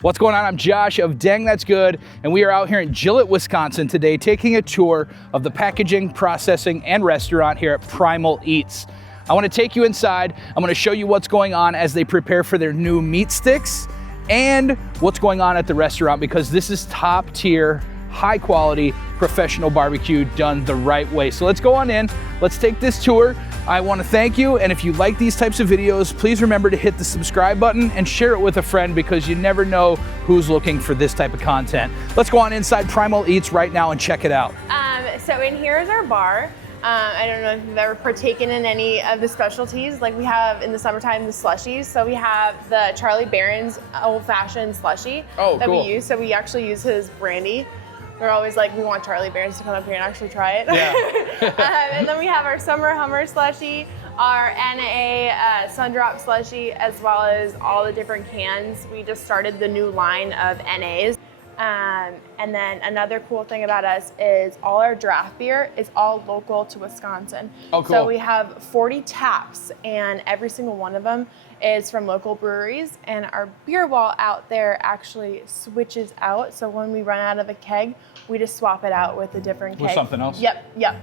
What's going on? I'm Josh of Dang That's Good, and we are out here in Gillett, Wisconsin today taking a tour of the packaging, processing, and restaurant here at Primal Eats. I want to take you inside. I'm going to show you what's going on as they prepare for their new meat sticks and what's going on at the restaurant, because this is top tier, high quality, professional barbecue done the right way. So let's go on in, let's take this tour. I want to thank you, and if you like these types of videos, please remember to hit the subscribe button and share it with a friend, because you never know who's looking for this type of content. Let's go on inside Primal Eats right now and check it out. So in here is our bar. I don't know if you've ever partaken in any of the specialties. Like we have in the summertime the slushies. So we have the Charlie Barron's old-fashioned slushie that we use. So we actually use his brandy. We're always like, we want Charlie Barron's to come up here and actually try it. Yeah. And then we have our Summer Hummer slushie, our NA Sundrop slushie, as well as all the different cans. We just started the new line of NAs. And then another cool thing about us is all our draft beer is all local to Wisconsin. Oh, cool. So we have 40 taps, and every single one of them is from local breweries. And our beer wall out there actually switches out. So when we run out of a keg, we just swap it out with a different keg. With something else? Yep. Very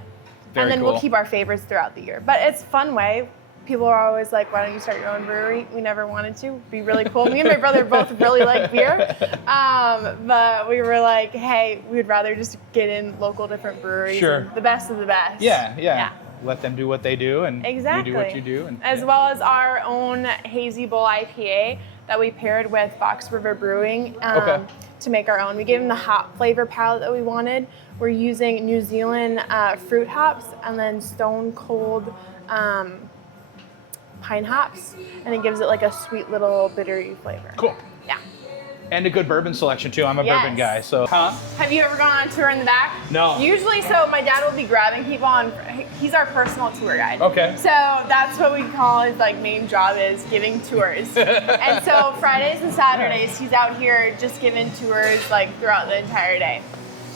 and then cool. we'll keep our favorites throughout the year. But it's a fun way. People are always like, why don't you start your own brewery? We never wanted to. It'd be really cool. Me and my brother both really like beer. But we were like, hey, we'd rather just get in local different breweries. Sure. And the best of the best. Yeah. Let them do what they do, and exactly. you do what you do. And, as well as our own Hazy Bowl IPA that we paired with Fox River Brewing to make our own. We gave them the hop flavor palette that we wanted. We're using New Zealand fruit hops and then Stone Cold pine hops, and it gives it like a sweet little bittery flavor. Cool. Yeah. And a good bourbon selection too. I'm a bourbon guy, so. Have you ever gone on tour in the back? No. Usually, so my dad will be grabbing people on, he's our personal tour guide. Okay. So that's what we call his like main job, is giving tours. And so Fridays and Saturdays, he's out here just giving tours like throughout the entire day.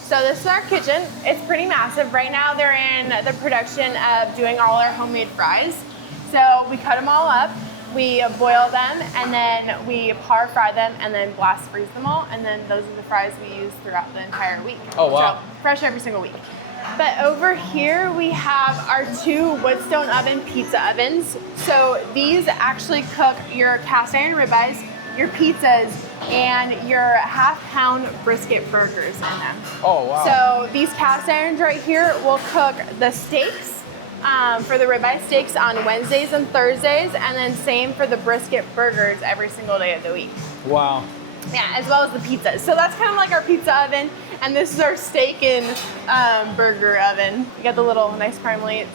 So this is our kitchen. It's pretty massive. Right now they're in the production of doing all our homemade fries. So we cut them all up, we boil them, and then we par fry them, and then blast freeze them all, and then those are the fries we use throughout the entire week. Oh, wow. So fresh every single week. But over here we have our 2 Woodstone oven pizza ovens. So these actually cook your cast iron ribeyes, your pizzas, and your half-pound brisket burgers in them. Oh, wow. So these cast irons right here will cook the steaks, for the ribeye steaks on Wednesdays and Thursdays, and then same for the brisket burgers every single day of the week. Wow. Yeah, as well as the pizzas. So that's kind of like our pizza oven, and this is our steak and burger oven. We got the little nice Primal Eats.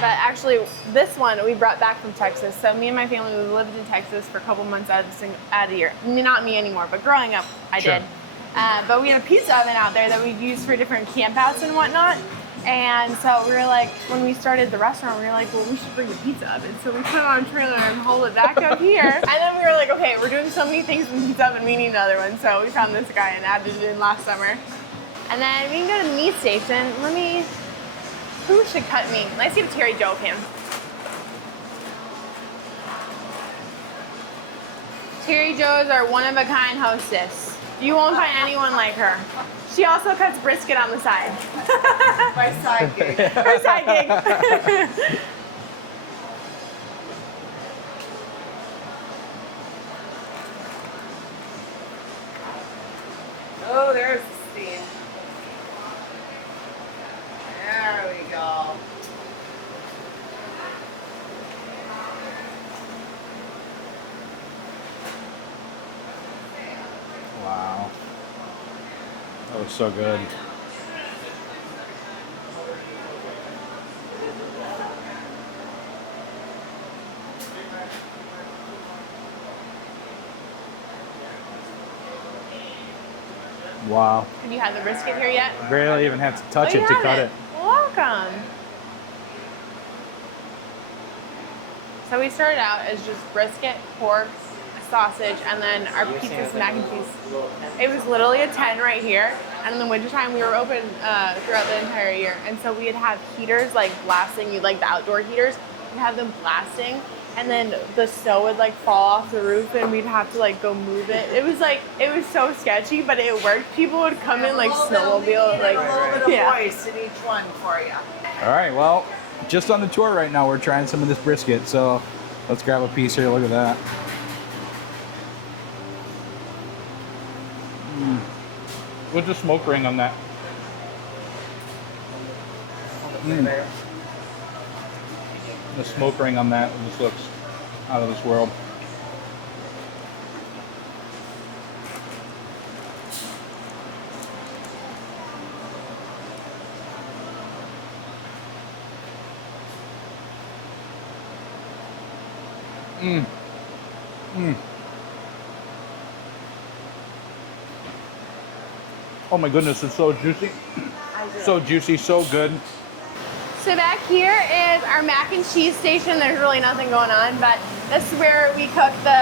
But actually, this one we brought back from Texas. So me and my family, we lived in Texas for a couple months out of the year. Not me anymore, but growing up, I did. But we had a pizza oven out there that we used for different campouts and whatnot. And so we were like, when we started the restaurant, we were like, well, we should bring the pizza oven. So we put it on a trailer and haul it back up here. And then we were like, okay, we're doing so many things in the pizza oven, we need another one. So we found this guy and added it in last summer. And then we can go to the meat station. Who should cut meat? Let's see if Terry Jo can. Terry Jo is our one-of-a-kind hostess. You won't find anyone like her. She also cuts brisket on the side. My side gig. Her side gig. Oh, there's the steam. There we go. Wow. That looks so good. Wow. Have you had the brisket here yet? Barely even have to touch Oh, it you to cut haven't? it. Welcome. So we started out as just brisket, pork, sausage, and then our pizza mac and cheese. It was literally a 10 right here. And in the wintertime, we were open throughout the entire year. And so we'd have heaters like blasting, like the outdoor heaters. We'd have them blasting. and then the snow would like fall off the roof and we'd have to like go move it. It was so sketchy, but it worked. People would come in like snowmobile, like a little bit of yeah. voice in each one for you. All right, well, just on the tour right now, we're trying some of this brisket, so let's grab a piece here. Look at that. What's the smoke ring on that? The smoke ring on that just looks out of this world. Oh my goodness, it's so juicy. So juicy, so good. So back here is our mac and cheese station. There's really nothing going on, but this is where we cook the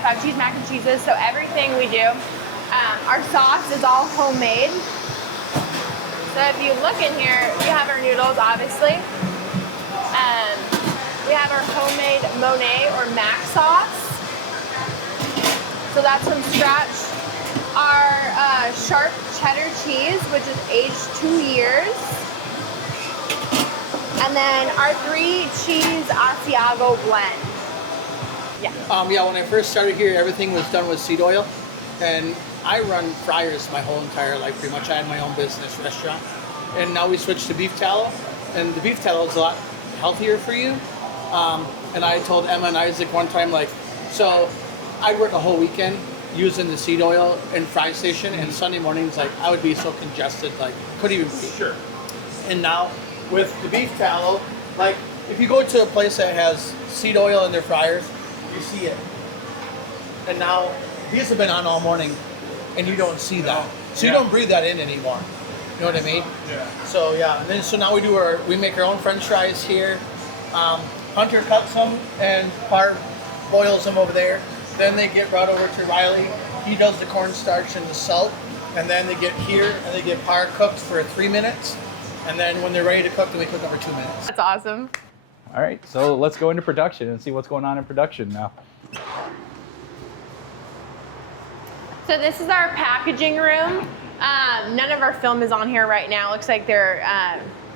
5 cheese mac and cheeses. So everything we do, our sauce is all homemade. So if you look in here, we have our noodles, obviously. We have our homemade Monet or mac sauce. So that's from scratch. Our sharp cheddar cheese, which is aged 2 years. And then our 3 cheese Asiago blend. Yeah. Yeah, when I first started here, everything was done with seed oil. And I run fryers my whole entire life, pretty much. I had my own business restaurant. And now we switched to beef tallow. And the beef tallow is a lot healthier for you. And I told Emma and Isaac one time, like, so I'd work a whole weekend using the seed oil and fry station. And Sunday mornings, like, I would be so congested, like, couldn't even eat. Sure. And now, with the beef tallow, like if you go to a place that has seed oil in their fryers, you see it. And now these have been on all morning and you don't see that. So you don't breathe that in anymore. You know what I mean? Yeah. So yeah, and then so now we make our own French fries here. Hunter cuts them and Par boils them over there. Then they get brought over to Riley. He does the cornstarch and the salt. And then they get here and they get Par cooked for 3 minutes. And then when they're ready to cook, then we cook over 2 minutes. That's awesome. All right, so let's go into production and see what's going on in production now. So this is our packaging room. None of our film is on here right now. Looks like they're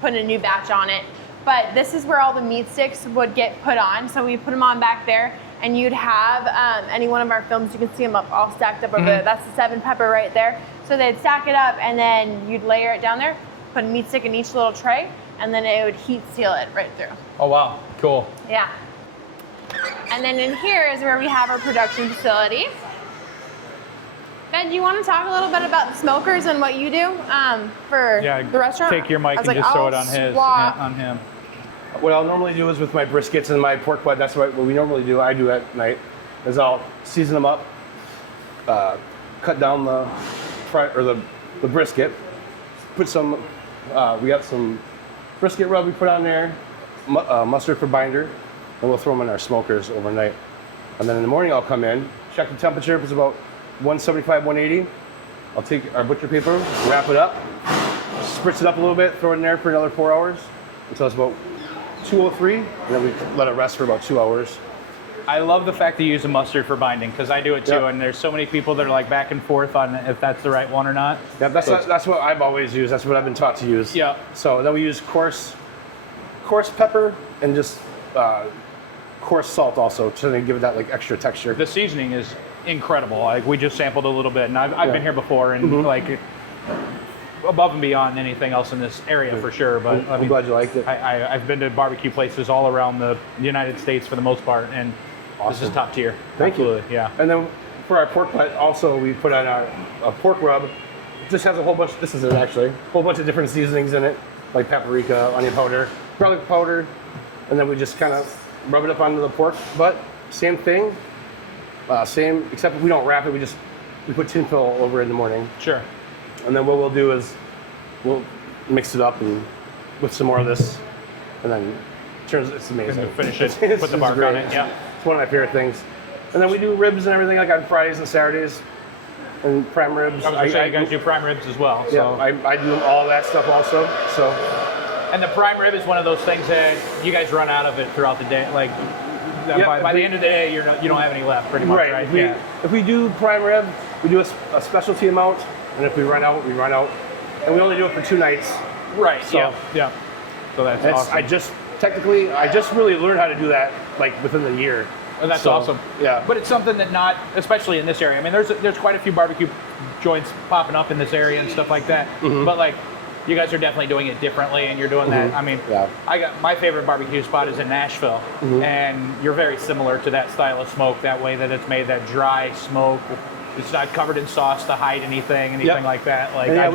putting a new batch on it. But this is where all the meat sticks would get put on. So we put them on back there, and you'd have any one of our films, you can see them up all stacked up over there. That's the 7 pepper right there. So they'd stack it up, and then you'd layer it down there, put a meat stick in each little tray, and then it would heat seal it right through. Oh wow, cool. Yeah. And then in here is where we have our production facility. Ben, do you want to talk a little bit about the smokers and what you do for the restaurant? Take your mic and like, just throw it on him. What I'll normally do is with my briskets and my pork butt, that's what we normally do, I do at night, is I'll season them up, cut down the brisket, put some, we got some brisket rub we put on there, mustard for binder, and we'll throw them in our smokers overnight. And then in the morning I'll come in, check the temperature, if it's about 175, 180. I'll take our butcher paper, wrap it up, spritz it up a little bit, throw it in there for another 4 hours until it's about 203, and then we let it rest for about 2 hours. I love the fact that you use a mustard for binding because I do it too, and there's so many people that are like back and forth on if that's the right one or not. Yeah, that's what I've always used. That's what I've been taught to use. Yeah. So then we use coarse pepper and just coarse salt also to give it that like extra texture. The seasoning is incredible. Like we just sampled a little bit, and I've been here before, and like above and beyond anything else in this area for sure. But I'm glad you liked it. I've been to barbecue places all around the United States for the most part, and this is top tier. Thank you. Absolutely, yeah. And then for our pork butt, also we put on a pork rub. It just has a whole bunch. This is it actually. A whole bunch of different seasonings in it, like paprika, onion powder, garlic powder, and then we just kind of rub it up onto the pork butt. Same thing. Same, except we don't wrap it. We put tinfoil over it in the morning. Sure. And then what we'll do is we'll mix it up and with some more of this, and then it's amazing. And finish it. Put the bark on it. Yeah. It's one of my favorite things. And then we do ribs and everything like on Fridays and Saturdays, and prime ribs. I was going to say you guys do prime ribs as well. Yeah, So. I do all that stuff also. So. And the prime rib is one of those things that you guys run out of it throughout the day. Like by the end of the day, you don't have any left, pretty much, right? If we do prime rib, we do a specialty amount, and if we run out, we run out. And we only do it for 2 nights. Right, So, yeah. So that's awesome. I just really learned how to do that like within the year. Oh, that's awesome. Yeah. But it's something that not, especially in this area. I mean, there's quite a few barbecue joints popping up in this area and stuff like that. But like, you guys are definitely doing it differently, and you're doing that. I mean, I got my favorite barbecue spot is in Nashville, and you're very similar to that style of smoke. That way that it's made, that dry smoke. It's not covered in sauce to hide anything like that. Like, and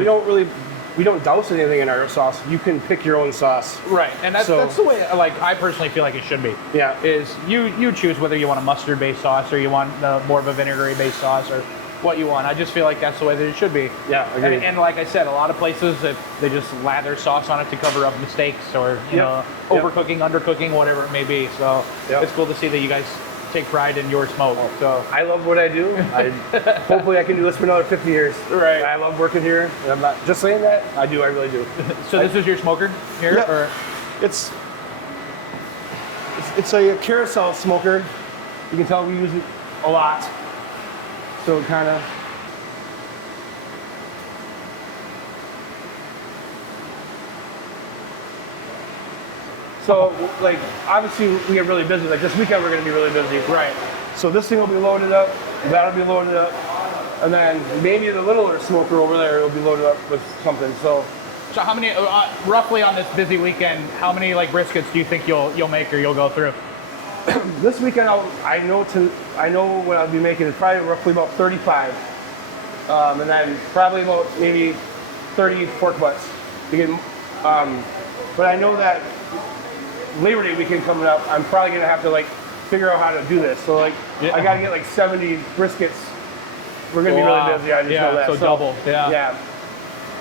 we don't douse anything in our sauce. You can pick your own sauce. Right, and that's the way, like, I personally feel like it should be. Yeah. Is you choose whether you want a mustard-based sauce or you want more of a vinegary-based sauce or what you want. I just feel like that's the way that it should be. Yeah, agreed. And like I said, a lot of places that they just lather sauce on it to cover up mistakes or you know overcooking, undercooking, whatever it may be. So it's cool to see that you guys take pride in your smoke. So I love what I do. Hopefully I can do this for another 50 years. Right. I love working here. And I'm not just saying that. I really do. So this is your smoker here? Yeah. Or? It's a carousel smoker. You can tell we use it a lot. So it kind of. So, like, obviously we get really busy. Like this weekend we're going to be really busy. Right. So this thing will be loaded up, that'll be loaded up, and then maybe the littler smoker over there will be loaded up with something. So how many, roughly on this busy weekend, how many like briskets do you think you'll make or you'll go through? This weekend I know what I'll be making is probably roughly about 35, and then probably about maybe 30 pork butts. But I know that Labor Day weekend coming up, I'm probably gonna have to like figure out how to do this. So like, I gotta get like 70 briskets. We're gonna be really busy. I just know that. So double. Yeah.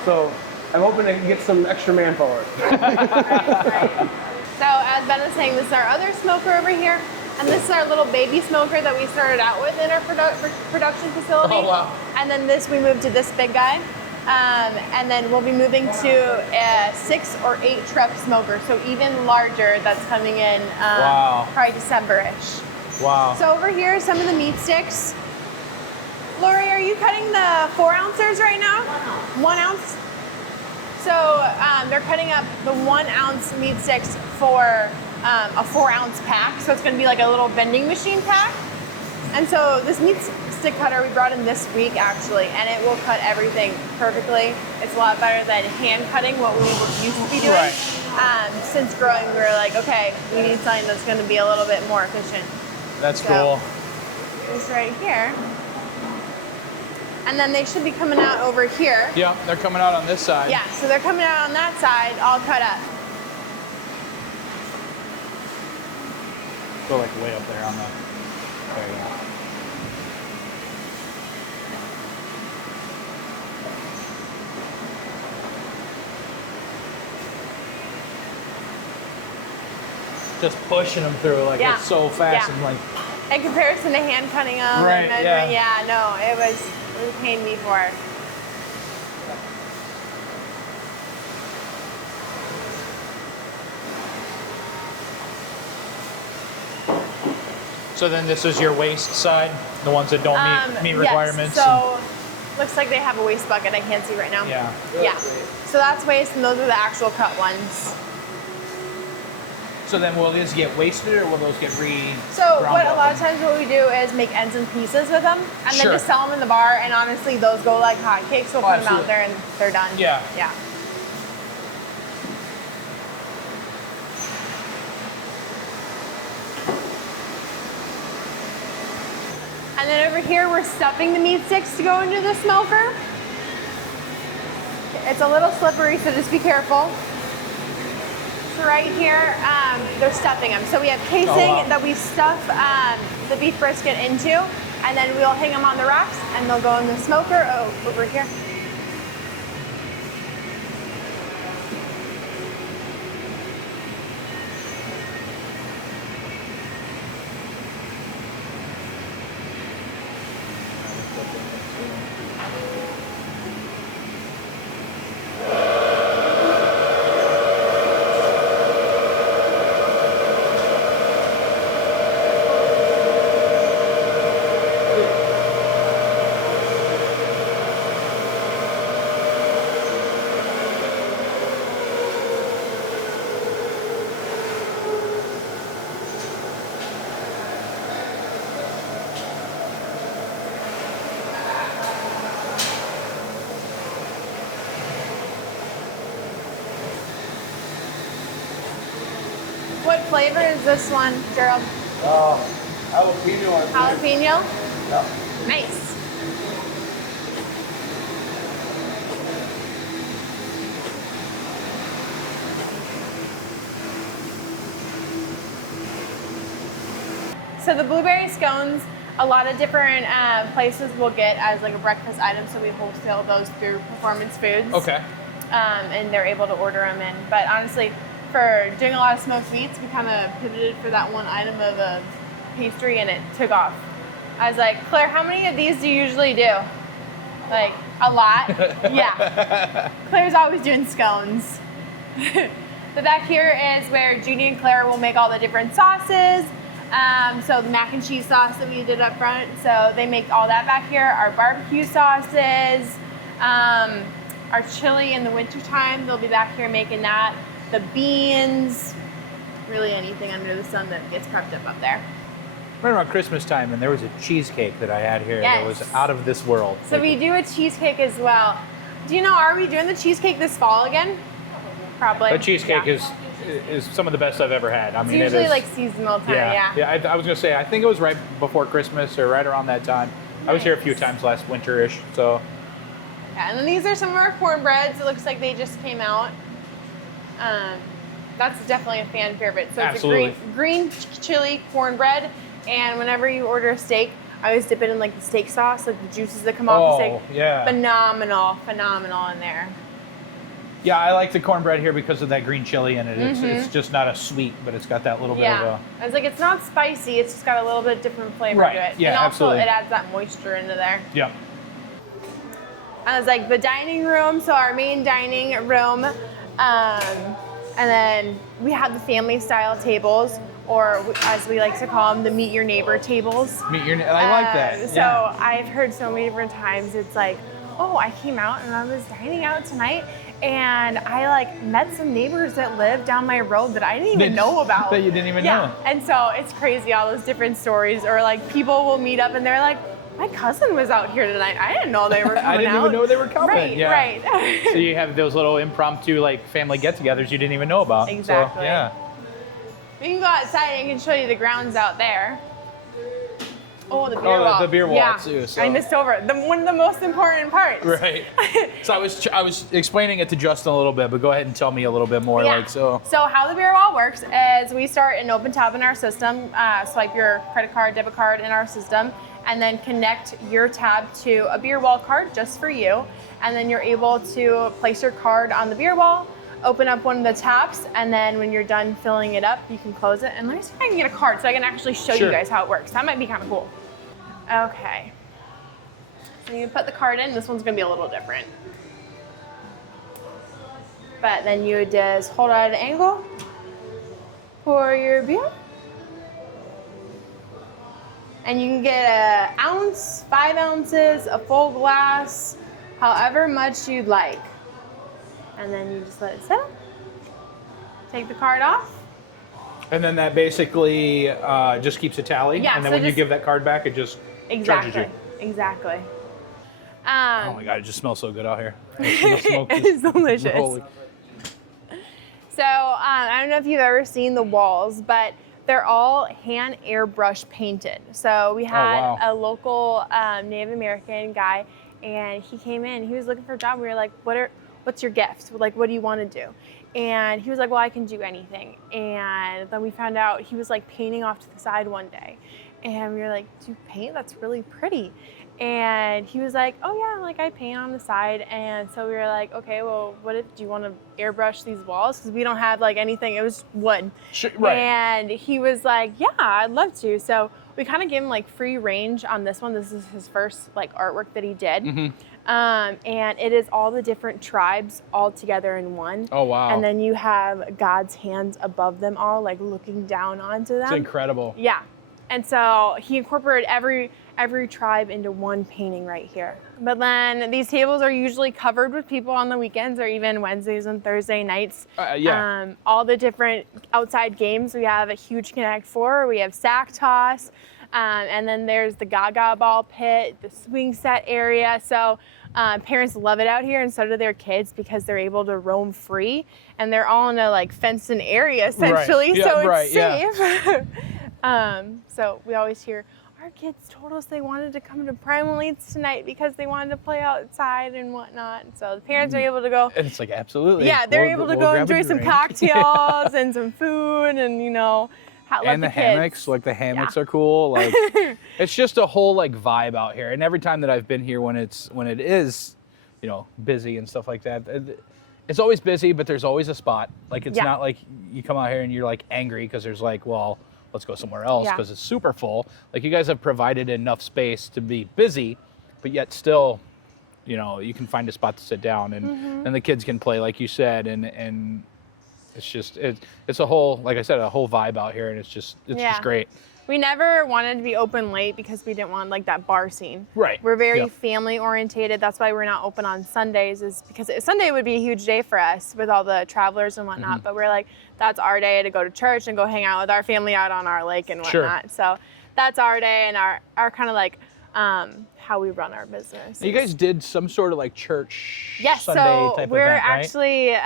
So I'm hoping to get some extra manpower. So as Ben was saying, this is our other smoker over here, and this is our little baby smoker that we started out with in our production facility. Oh wow! And then we moved to this big guy. And then we'll be moving to a 6 or 8 truck smoker, so even larger. That's coming in probably December-ish. Wow. So over here are some of the meat sticks. Lori, are you cutting the 4 ounces right now? 1 ounce? So they're cutting up the 1 ounce meat sticks for a 4 ounce pack. So it's gonna be like a little vending machine pack. And so this meat stick cutter we brought in this week actually, and it will cut everything perfectly. It's a lot better than hand cutting what we used to be doing. Right. Since growing, we were like, okay, we need something that's going to be a little bit more efficient. That's cool. It's right here. And then they should be coming out over here. Yeah, they're coming out on this side. Yeah, so they're coming out on that side, all cut up. Go like way up there on the. There you go. Just pushing them through like it's so fast and like. In comparison to hand cutting them and measuring, no, it was a pain before. So then this is your waste side, the ones that don't meet requirements. So looks like they have a waste bucket. I can't see right now. Yeah. Yeah. So that's waste, and those are the actual cut ones. So then will these get wasted or will those get So what a lot of times what we do is make ends and pieces with them, and then just sell them in the bar. And honestly, those go like hotcakes. We'll put them out there, and they're done. Yeah. Yeah. And then over here, we're stuffing the meat sticks to go into the smoker. It's a little slippery, so just be careful. So right here, they're stuffing them. So we have casing that we stuff the beef brisket into, and then we'll hang them on the racks, and they'll go in the smoker over here. What flavor is this one, Gerald? Jalapeno, I believe. Jalapeno? Yeah. Nice. So the blueberry scones, a lot of different places will get as like a breakfast item, so we wholesale those through Performance Foods. Okay. And they're able to order them in. But honestly, for doing a lot of smoked meats, we kind of pivoted for that one item of a pastry, and it took off. I was like, Claire, how many of these do you usually do? Like, a lot? Yeah. Claire's always doing scones. The back here is where Judy and Claire will make all the different sauces. So the mac and cheese sauce that we did up front, so they make all that back here. Our barbecue sauces, our chili in the wintertime, they'll be back here making that. The beans, really anything under the sun that gets prepped up there. Right around Christmas time, and there was a cheesecake that I had here that was out of this world. So we do a cheesecake as well. Do you know, are we doing the cheesecake this fall again? Probably. The cheesecake is some of the best I've ever had. I mean, it's usually it is, like seasonal time, yeah. I was gonna say, I think it was right before Christmas or right around that time. I was here a few times last winter-ish, so. Yeah, and then these are some of our cornbreads. It looks like they just came out. That's definitely a fan favorite. So it's a green chili cornbread, and whenever you order a steak, I always dip it in like the steak sauce, like the juices that come off the steak. Yeah. Phenomenal in there. Yeah, I like the cornbread here because of that green chili in it. It's just not a sweet, but it's got that little bit of a... I was like, it's not spicy, it's just got a little bit different flavor Right. to it. Yeah, and also absolutely. it adds that moisture into there. Yeah. I was like, the dining room, so our main dining room, and then we have the family style tables, or as we like to call them, the meet your neighbor tables. I like that. So I've heard so many different times, it's like, oh, I came out and I was dining out tonight, and I like met some neighbors that live down my road that I didn't even know about. That you didn't even know. And so it's crazy, all those different stories, or like people will meet up and they're like, my cousin was out here tonight. I didn't know they were coming out. I didn't even know they were coming. Right. So you have those little impromptu like family get-togethers you didn't even know about. Exactly. So, yeah. We can go outside and I can show you the grounds out there. Oh, the beer wall. The beer wall too. So. I missed over it. One of the most important parts. Right. So I was explaining it to Justin a little bit, but go ahead and tell me a little bit more. Yeah. So how the beer wall works is we start an open tab in our system, swipe your credit card, debit card in our system, and then connect your tab to a beer wall card just for you. And then you're able to place your card on the beer wall, open up one of the tabs, and then when you're done filling it up, you can close it. And let me see if I can get a card so I can actually show you guys how it works. That might be kind of cool. Okay. So you put the card in. This one's gonna be a little different. But then you just hold it at an angle, pour your beer, and you can get an ounce, 5 ounces, a full glass, however much you'd like. And then you just let it sit. Take the card off. And then that basically just keeps a tally. Yeah, and then so when you give that card back, it just charges you. Exactly. Oh my God, it just smells so good out here. The smoke It's delicious. Holy. So I don't know if you've ever seen the walls, but they're all hand airbrush painted. So we had a local Native American guy, and he came in. He was looking for a job. We were like, what's your gift? Like, what do you want to do? And he was like, well, I can do anything. And then we found out he was like painting off to the side one day. And we were like, do you paint? That's really pretty. And he was like, oh yeah, like I paint on the side. And so we were like, okay, well, do you want to airbrush these walls? Because we don't have like anything, it was wood. Right. And he was like, yeah, I'd love to. So we kind of gave him like free range on this one. This is his first like artwork that he did. And it is all the different tribes all together in one. Oh, wow. And then you have God's hands above them all, like looking down onto them. It's incredible. Yeah. And so he incorporated every tribe into one painting right here. But then these tables are usually covered with people on the weekends or even Wednesdays and Thursday nights. All the different outside games. We have a huge Connect 4. We have sack toss. And then there's the Gaga ball pit, the swing set area. So parents love it out here, and so do their kids, because they're able to roam free, and they're all in a like fenced-in area essentially, Yeah, so it's right, safe. So we always hear, our kids told us they wanted to come to Primal Eats tonight because they wanted to play outside and whatnot. So the parents are able to go. And it's like, absolutely. Yeah, they're able to go grab a enjoy some drink. cocktails and some food, and let And the kids. hammocks, like the hammocks are cool. Like it's just a whole like vibe out here. And every time that I've been here, when it is, busy and stuff like that, it's always busy, but there's always a spot. Like it's not like you come out here and you're like angry because there's like, well, let's go somewhere else because it's super full. Like you guys have provided enough space to be busy, but yet still, you can find a spot to sit down and the kids can play, like you said, and it's just it's a whole, like I said, a whole vibe out here, and it's just great. We never wanted to be open late because we didn't want like that bar scene. Right. We're very family orientated. That's why we're not open on Sundays, is because Sunday would be a huge day for us with all the travelers and whatnot. But we're like, that's our day to go to church and go hang out with our family out on our lake and whatnot. So that's our day and our kind of like how we run our business. You guys did some sort of like church Sunday so type we're event, right? actually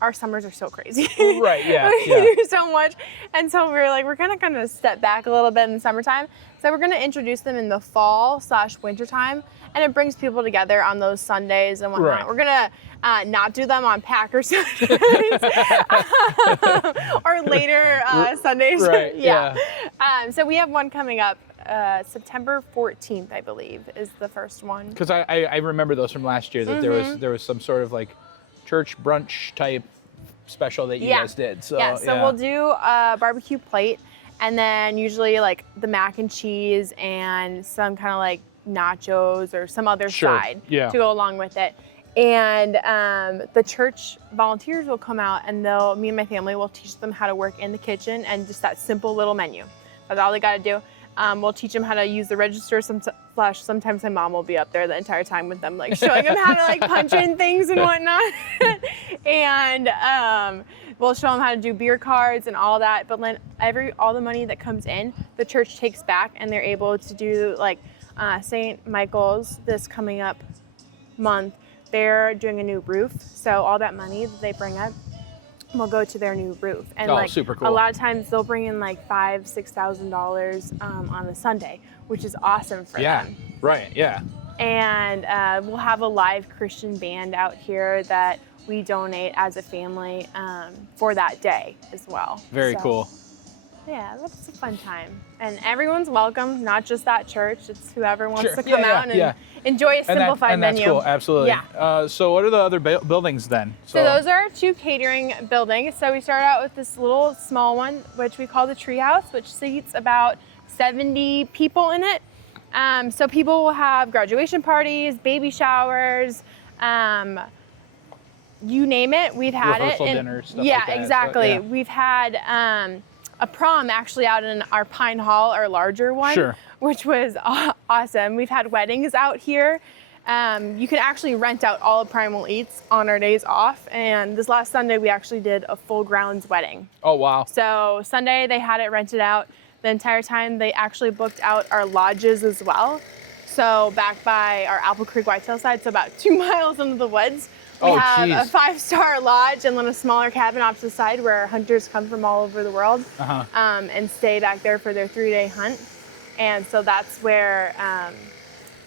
our summers are so crazy. Right, yeah. We do so much. And so we're gonna kind of step back a little bit in the summertime. So we're gonna introduce them in the fall/winter time, and it brings people together on those Sundays and whatnot. Right. We're gonna not do them on Packer Sundays or later Sundays. Right, So we have one coming up. September 14th, I believe, is the first one. Because I remember those from last year, that there was some sort of like church brunch type special that you guys did. So we'll do a barbecue plate, and then usually like the mac and cheese and some kind of like nachos or some other side to go along with it. And the church volunteers will come out, and me and my family will teach them how to work in the kitchen, and just that simple little menu. That's all they got to do. We'll teach them how to use the register. Sometimes my mom will be up there the entire time with them, like showing them how to like punch in things and whatnot. And we'll show them how to do beer cards and all that. But then all the money that comes in, the church takes back, and they're able to do like St. Michael's this coming up month. They're doing a new roof, so all that money that they bring up will go to their new roof. And like super cool. A lot of times they'll bring in like $5,000-$6,000 on a Sunday, which is awesome for them. Right, yeah. And we'll have a live Christian band out here that we donate as a family for that day as well. Very cool. Yeah, that's a fun time. And everyone's welcome, not just that church. It's whoever wants to come out and enjoy a simplified menu. That's cool, absolutely. Yeah. So what are the other buildings then? So those are 2 catering buildings. So we start out with this little small one, which we call the Treehouse, which seats about 70 people in it. So people will have graduation parties, baby showers, you name it, we've had Rehearsal it. Dinners, stuff yeah, like that. exactly. So, We've had a prom actually out in our Pine Hall, our larger one, which was awesome. We've had weddings out here. You can actually rent out all of Primal Eats on our days off. And this last Sunday, we actually did a full grounds wedding. Oh, wow. So Sunday, they had it rented out. The entire time, they actually booked out our lodges as well. So back by our Apple Creek Whitetail side, so about 2 miles into the woods, we have a 5-star lodge and then a smaller cabin off to the side where hunters come from all over the world and stay back there for their 3-day hunt. And so that's where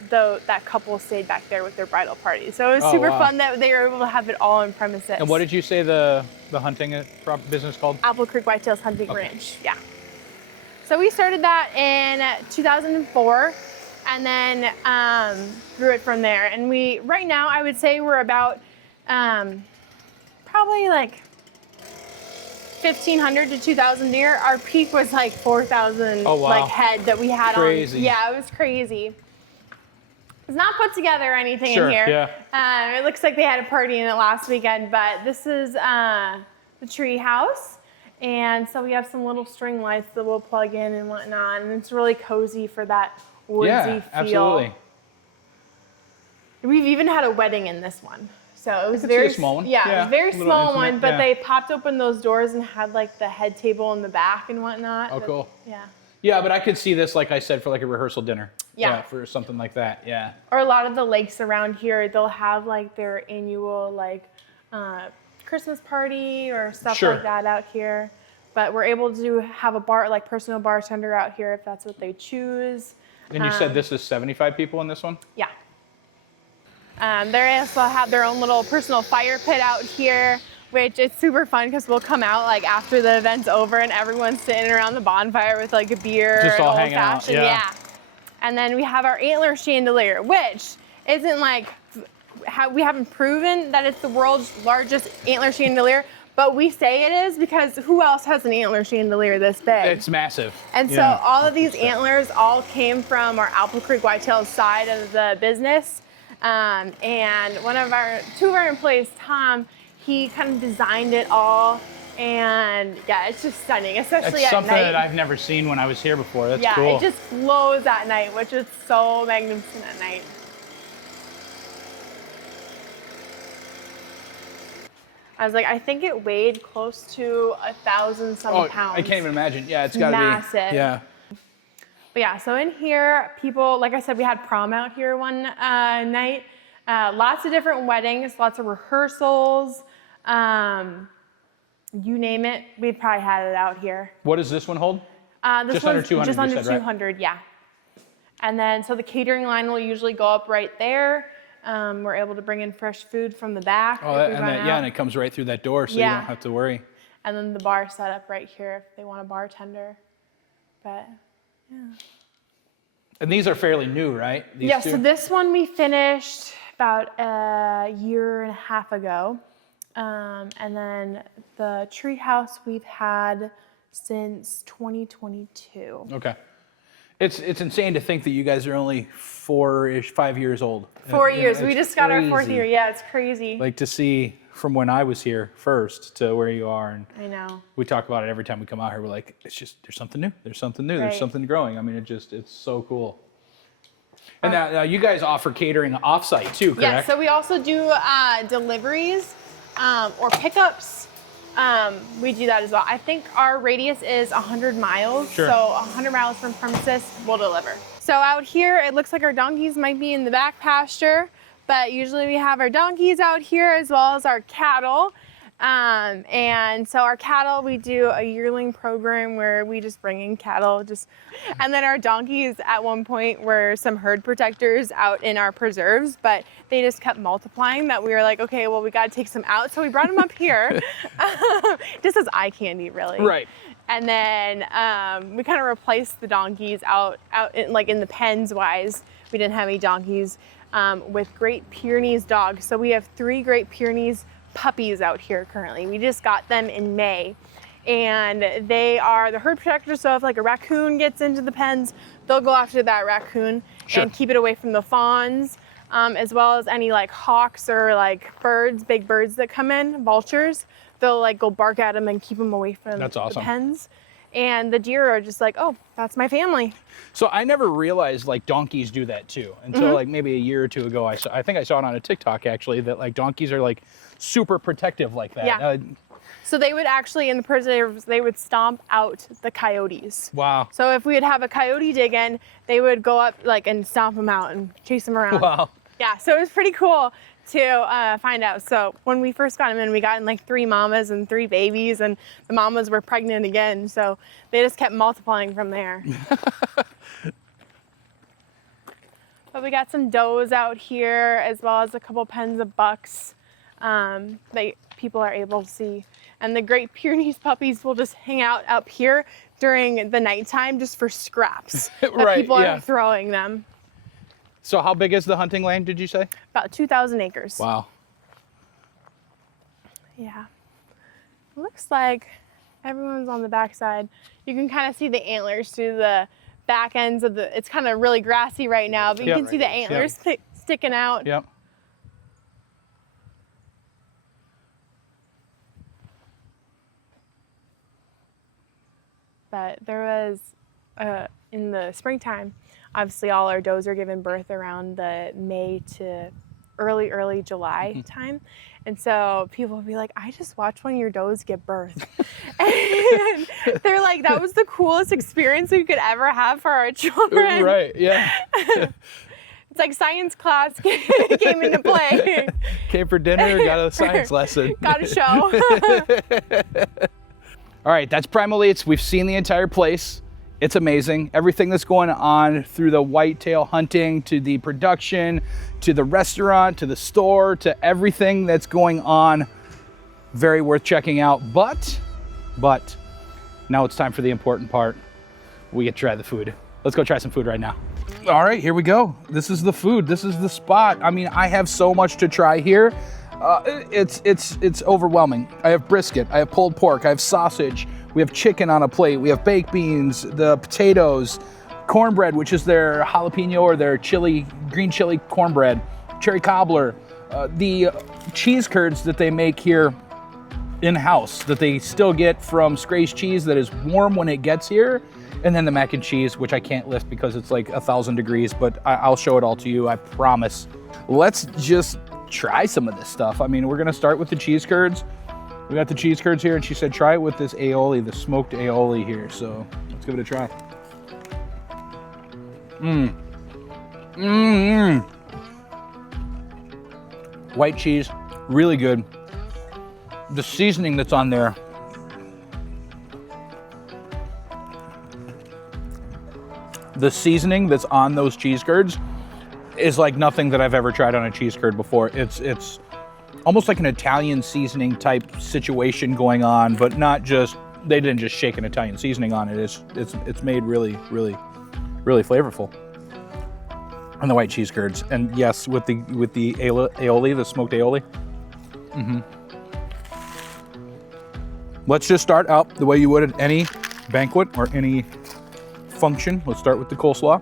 that couple stayed back there with their bridal party. So it was super fun that they were able to have it all on premises. And what did you say the hunting business called? Apple Creek Whitetails Hunting Ranch. Yeah. So we started that in 2004 and then grew it from there. And right now, I would say we're about probably like 1,500 to 2,000 deer. Our peak was like 4,000 like head that we had on. Yeah, it was crazy. It's not put together or anything in here. It looks like they had a party in it last weekend, but this is the tree house. And so we have some little string lights that we'll plug in and whatnot. And it's really cozy for that woodsy feel. Absolutely. We've even had a wedding in this one. So it was a small one. Yeah, it was a very small one, but they popped open those doors and had like the head table in the back and whatnot. Oh, cool. Yeah. Yeah, but I could see this, like I said, for like a rehearsal dinner. Yeah. For something like that. Yeah. Or a lot of the lakes around here, they'll have like their annual like Christmas party or stuff Sure. like that out here. But we're able to have a bar, like personal bartender out here if that's what they choose. And you said this is 75 people in this one? Yeah. They also have their own little personal fire pit out here, which is super fun because we'll come out like after the event's over and everyone's sitting around the bonfire with like a beer, Just all old hanging out, fashioned. yeah. And then we have our antler chandelier, which isn't like, we haven't proven that it's the world's largest antler chandelier, but we say it is because who else has an antler chandelier this big? It's massive. And so Yeah. all of these antlers all came from our Apple Creek Whitetail side of the business. And two of our employees, Tom, he kind of designed it all. And yeah, it's just stunning, especially It's at something night. that I've never seen when I was here before. That's Yeah, cool. it just glows at night, which is so magnificent at night. I was like, I think it weighed close to 1,000 some pounds. I can't even imagine. Yeah, it's got to be. Massive. Yeah. But yeah, so in here, people, like I said, we had prom out here one night. Lots of different weddings, lots of rehearsals. You name it, we've probably had it out here. What does this one hold? This Just under one's 200, Just you under said, right? 200, yeah. And then, so the catering line will usually go up right there. We're able to bring in fresh food from the back. Oh, if we run yeah, out. and it comes right through that door, so you Yeah. don't have to worry. And then the bar set up right here if they want a bartender. But And these are fairly new, right? These yeah, two? so this one we finished about a year and a half ago. And then the treehouse we've had since 2022. Okay. It's insane to think that you guys are only 5 years old. 4 You know, years. We it's just got our 4th crazy. year. Yeah, it's crazy. Like to see from when I was here first to where you are, and I know. we talk about it every time we come out here. We're like, it's just there's something new. There's something new. There's Right. something growing. I mean, it's so cool. And now you guys offer catering offsite too, correct? Yeah, so we also do deliveries or pickups. We do that as well. I think our radius is 100 miles. Sure. So 100 miles from premises, we'll deliver. So out here, it looks like our donkeys might be in the back pasture, but usually we have our donkeys out here as well as our cattle. And so our cattle, we do a yearling program where we just bring in cattle, and then our donkeys at one point were some herd protectors out in our preserves, but they just kept multiplying that we were like, okay, well, we got to take some out. So we brought them up here, just as eye candy, really. Right. And then we kind of replaced the donkeys out in the pens wise. We didn't have any donkeys with Great Pyrenees dogs. So we have 3 Great Pyrenees puppies out here currently. We just got them in May. And they are the herd protectors. So if like a raccoon gets into the pens, they'll go after that raccoon and keep it away from the fawns, as well as any like hawks or like birds, big birds that come in, vultures. They'll like go bark at them and keep them away from That's the awesome. pens. And the deer are just like, oh, that's my family. So I never realized like donkeys do that too until like maybe a year or two ago. I think I saw it on a TikTok actually that like donkeys are like super protective like that. Yeah. So they would actually, in the preserves, they would stomp out the coyotes. Wow. So if we would have a coyote dig in, they would go up like and stomp them out and chase them around. Wow. Yeah, so it was pretty cool to find out. So when we first got them in, we got in like 3 mamas and 3 babies, and the mamas were pregnant again. So they just kept multiplying from there. But we got some does out here, as well as a couple pens of bucks that people are able to see. And the Great Pyrenees puppies will just hang out up here during the nighttime just for scraps that Right, people yeah. are throwing them. So how big is the hunting land, did you say? About 2,000 acres. Wow. Yeah. It looks like everyone's on the backside. You can kind of see the antlers through the back ends of the, it's kind of really grassy right now, but you Yep. can see the antlers sticking out. Yep. But there was, in the springtime, obviously all our does are giving birth around the May to early July time. And so people would be like, I just watched one of your does get birthed. And they're like, that was the coolest experience we could ever have for our children. Right, yeah. It's like science class came into play. Came for dinner, got a science lesson. Got a show. All right, that's Primal Eats. We've seen the entire place. It's amazing. Everything that's going on through the whitetail hunting, to the production, to the restaurant, to the store, to everything that's going on. Very worth checking out. But now it's time for the important part. We get to try the food. Let's go try some food right now. All right, here we go. This is the food. This is the spot. I mean, I have so much to try here. It's overwhelming. I have brisket. I have pulled pork. I have sausage. We have chicken on a plate. We have baked beans, the potatoes, cornbread, which is their jalapeno or their green chili cornbread, cherry cobbler, the cheese curds that they make here in-house that they still get from Scray's cheese that is warm when it gets here. And then the mac and cheese, which I can't lift because it's like 1,000 degrees, but I'll show it all to you, I promise. Let's just try some of this stuff. I mean, we're gonna start with the cheese curds. We got the cheese curds here, and she said try it with this aioli, the smoked aioli here. So let's give it a try. White cheese, really good. The seasoning that's on there, the seasoning that's on those cheese curds is like nothing that I've ever tried on a cheese curd before. It's almost like an Italian seasoning type situation going on, but not just, they didn't just shake an Italian seasoning on it. It's made really flavorful. And the white cheese curds, and yes, with the aioli, the smoked aioli. Let's just start out the way you would at any banquet or any function. Let's start with the coleslaw.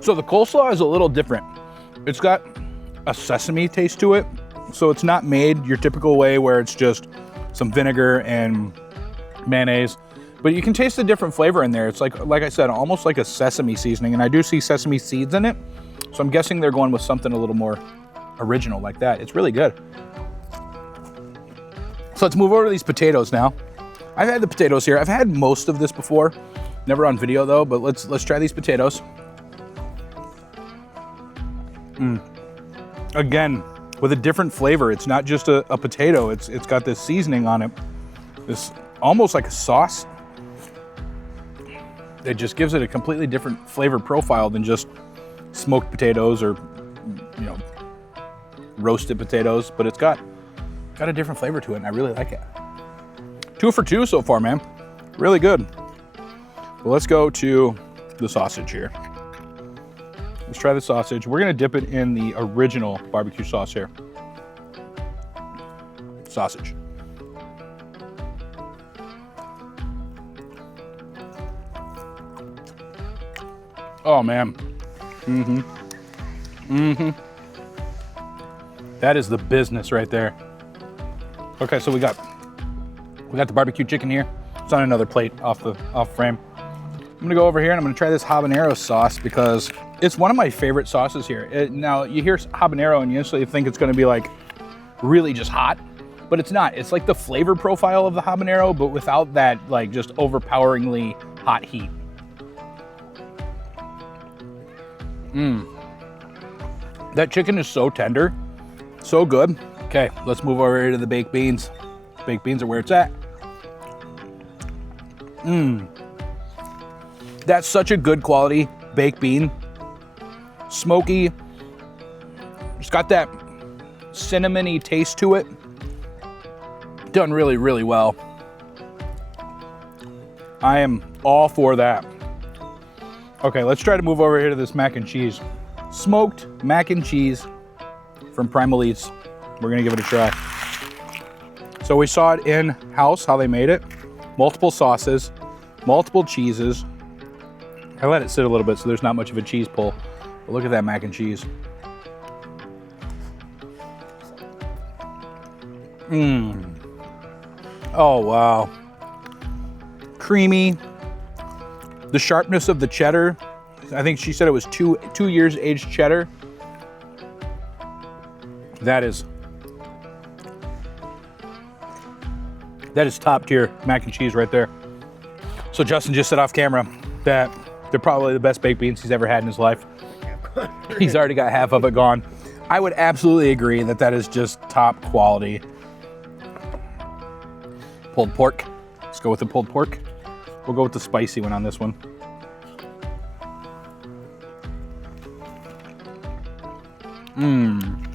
So the coleslaw is a little different. It's got a sesame taste to it. So it's not made your typical way where it's just some vinegar and mayonnaise, but you can taste the different flavor in there. It's like I said, almost like a sesame seasoning, and I do see sesame seeds in it. So I'm guessing they're going with something a little more original like that. It's really good. So let's move over to these potatoes now. I've had the potatoes here. I've had most of this before, never on video though, but let's try these potatoes. Again, with a different flavor. It's not just a potato. It's got this seasoning on it. This almost like a sauce. It just gives it a completely different flavor profile than just smoked potatoes or, roasted potatoes, but it's got a different flavor to it, and I really like it. 2 for 2 so far, man. Really good. Well, let's go to the sausage here. Let's try the sausage. We're gonna dip it in the original barbecue sauce here. Sausage. Oh man. That is the business right there. Okay, so we got the barbecue chicken here. It's on another plate off frame. I'm gonna go over here and I'm gonna try this habanero sauce because it's one of my favorite sauces here. Now you hear habanero and you instantly think it's gonna be like really just hot, but it's not. It's like the flavor profile of the habanero, but without that like just overpoweringly hot heat. That chicken is so tender, so good. Okay, let's move over here to the baked beans. Baked beans are where it's at. That's such a good quality baked bean. Smoky. It's got that cinnamony taste to it. Done really, really well. I am all for that. Okay, let's try to move over here to this mac and cheese. Smoked mac and cheese from Primal Eats. We're gonna give it a try. So we saw it in-house, how they made it. Multiple sauces, multiple cheeses. I let it sit a little bit so there's not much of a cheese pull. But look at that mac and cheese. Oh, wow. Creamy. The sharpness of the cheddar I think she said it was two years aged cheddar. That is top tier mac and cheese right there. So Justin just said off camera that they're probably the best baked beans he's ever had in his life. He's already got half of it gone. I would absolutely agree that that is just top quality. Pulled pork. Let's go with the pulled pork. We'll go with the spicy one on this one.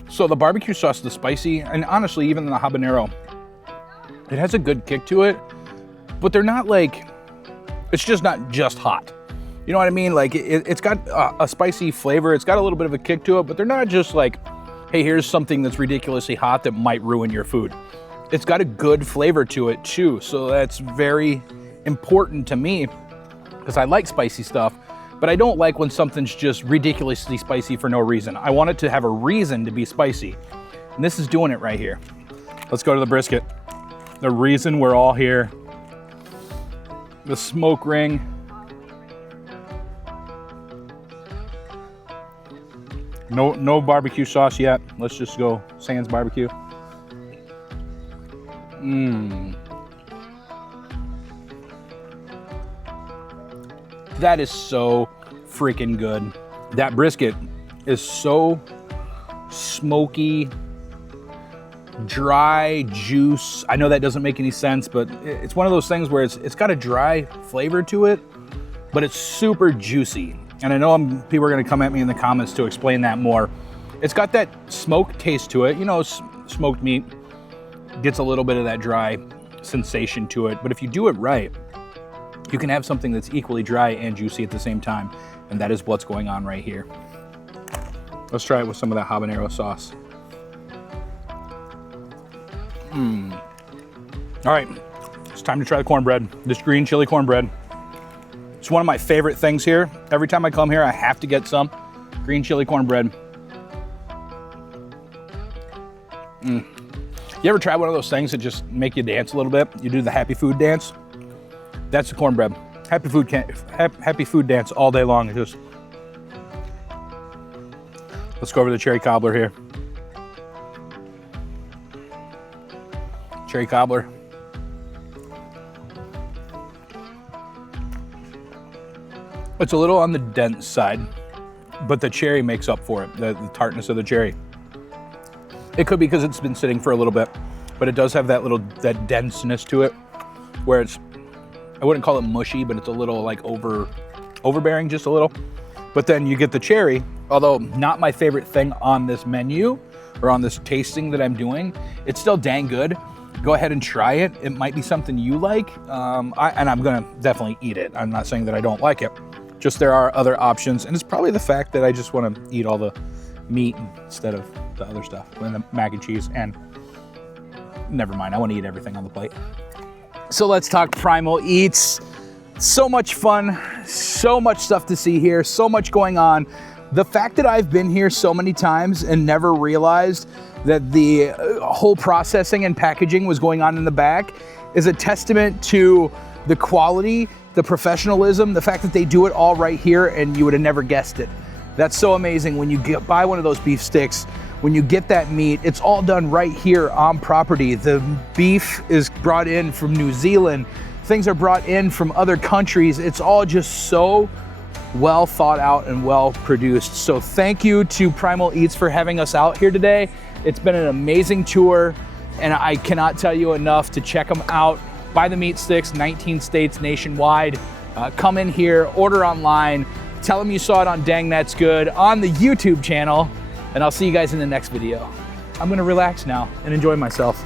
So the barbecue sauce, the spicy, and honestly, even the habanero, it has a good kick to it, but they're not like, it's just not just hot. You know what I mean? Like it's got a spicy flavor. It's got a little bit of a kick to it, but they're not just like, hey, here's something that's ridiculously hot that might ruin your food. It's got a good flavor to it too. So that's very important to me because I like spicy stuff, but I don't like when something's just ridiculously spicy for no reason. I want it to have a reason to be spicy. And this is doing it right here. Let's go to the brisket. The reason we're all here. The smoke ring. No barbecue sauce yet. Let's just go sans barbecue. That is so freaking good. That brisket is so smoky, dry juice. I know that doesn't make any sense, but it's one of those things where it's got a dry flavor to it, but it's super juicy. And I know people are gonna come at me in the comments to explain that more. It's got that smoke taste to it. You know, smoked meat gets a little bit of that dry sensation to it, but if you do it right, you can have something that's equally dry and juicy at the same time, and that is what's going on right here. Let's try it with some of that habanero sauce. All right, it's time to try the cornbread, this green chili cornbread. It's one of my favorite things here. Every time I come here, I have to get some green chili cornbread. You ever try one of those things that just make you dance a little bit? You do the happy food dance? That's the cornbread. Happy food dance all day long. Let's go over the cherry cobbler here. Cherry cobbler. It's a little on the dense side, but the cherry makes up for it, the tartness of the cherry. It could be because it's been sitting for a little bit, but it does have that denseness to it, where I wouldn't call it mushy, but it's a little like overbearing just a little. But then you get the cherry, although not my favorite thing on this menu or on this tasting that I'm doing, it's still dang good. Go ahead and try it. It might be something you like, and I'm gonna definitely eat it. I'm not saying that I don't like it. Just there are other options, and it's probably the fact that I just want to eat all the meat instead of the other stuff, and the mac and cheese, and never mind, I want to eat everything on the plate. So let's talk Primal Eats. So much fun, so much stuff to see here, so much going on. The fact that I've been here so many times and never realized that the whole processing and packaging was going on in the back is a testament to the quality, the professionalism, the fact that they do it all right here and you would have never guessed it. That's so amazing when you buy one of those beef sticks, when you get that meat, it's all done right here on property. The beef is brought in from New Zealand. Things are brought in from other countries. It's all just so well thought out and well produced. So thank you to Primal Eats for having us out here today. It's been an amazing tour, and I cannot tell you enough to check them out. Buy the meat sticks, 19 states nationwide. Come in here, order online, tell them you saw it on Dang That's Good on the YouTube channel, and I'll see you guys in the next video. I'm gonna relax now and enjoy myself.